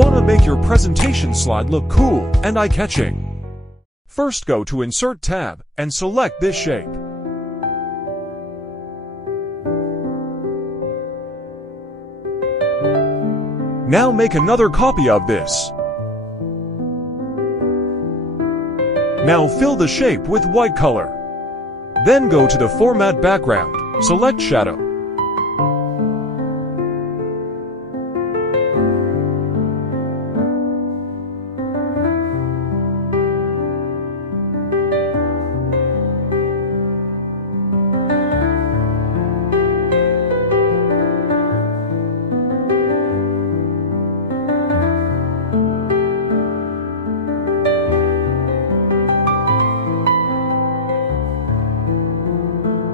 Want to make your presentation slide look cool and eye-catching? First, go to Insert tab and select this shape. Now make another copy of this. Now fill the shape with white color. Then go to the Format background, select Shadow.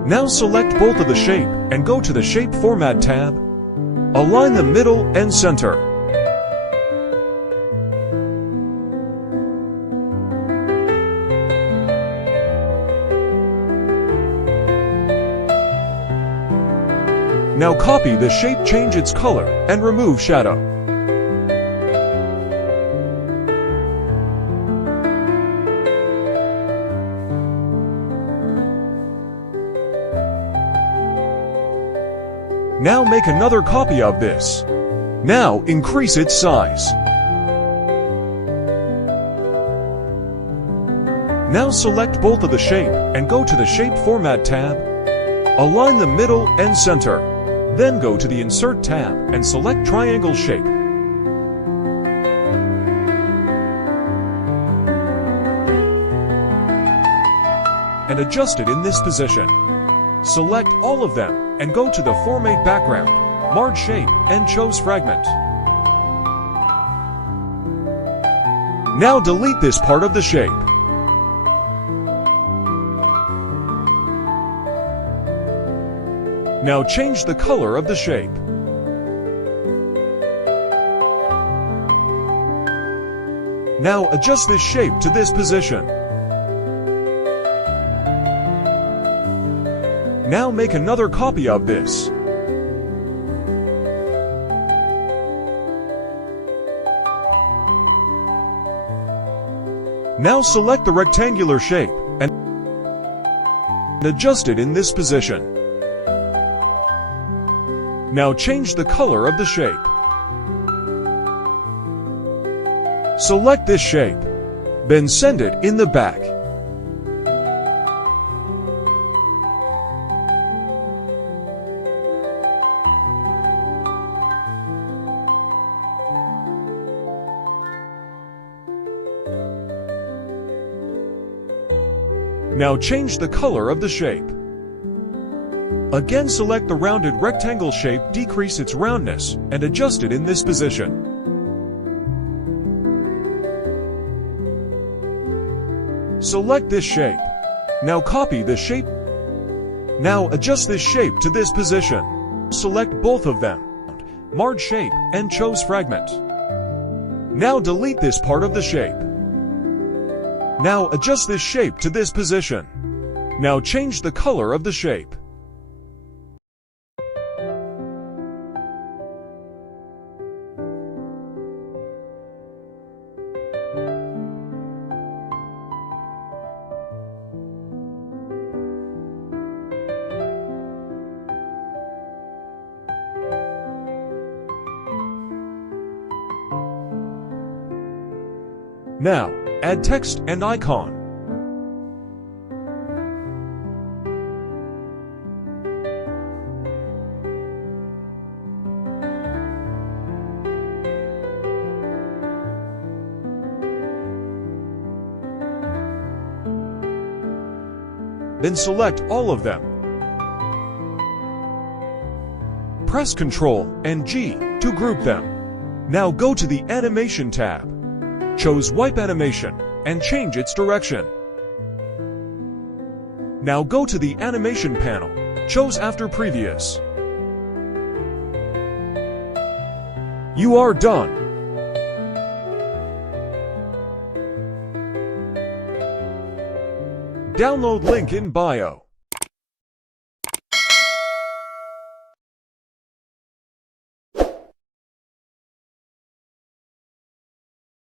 Now select both of the shape and go to the Shape Format tab. Align the middle and center. Now copy the shape, change its color, and remove shadow. Now make another copy of this. Now increase its size. Now select both of the shape and go to the Shape Format tab. Align the middle and center. Then go to the Insert tab and select Triangle Shape. And adjust it in this position. Select all of them and go to the Format background, Marge Shape, and choose Fragment. Now delete this part of the shape. Now change the color of the shape. Now adjust this shape to this position. Now make another copy of this. Now select the rectangular shape and adjust it in this position. Now change the color of the shape. Select this shape, then send it in the back. Now change the color of the shape. Again, select the rounded rectangle shape, decrease its roundness, and adjust it in this position. Select this shape. Now copy the shape. Now adjust this shape to this position. Select both of them, Marge Shape, and choose Fragment. Now delete this part of the shape. Now adjust this shape to this position. Now change the color of the shape. Now, add text and icon. Then select all of them. Press Ctrl and G to group them. Now go to the Animation tab. Choose Wipe Animation and change its direction. Now go to the Animation panel. Choose After Previous. You are done. Download link in bio.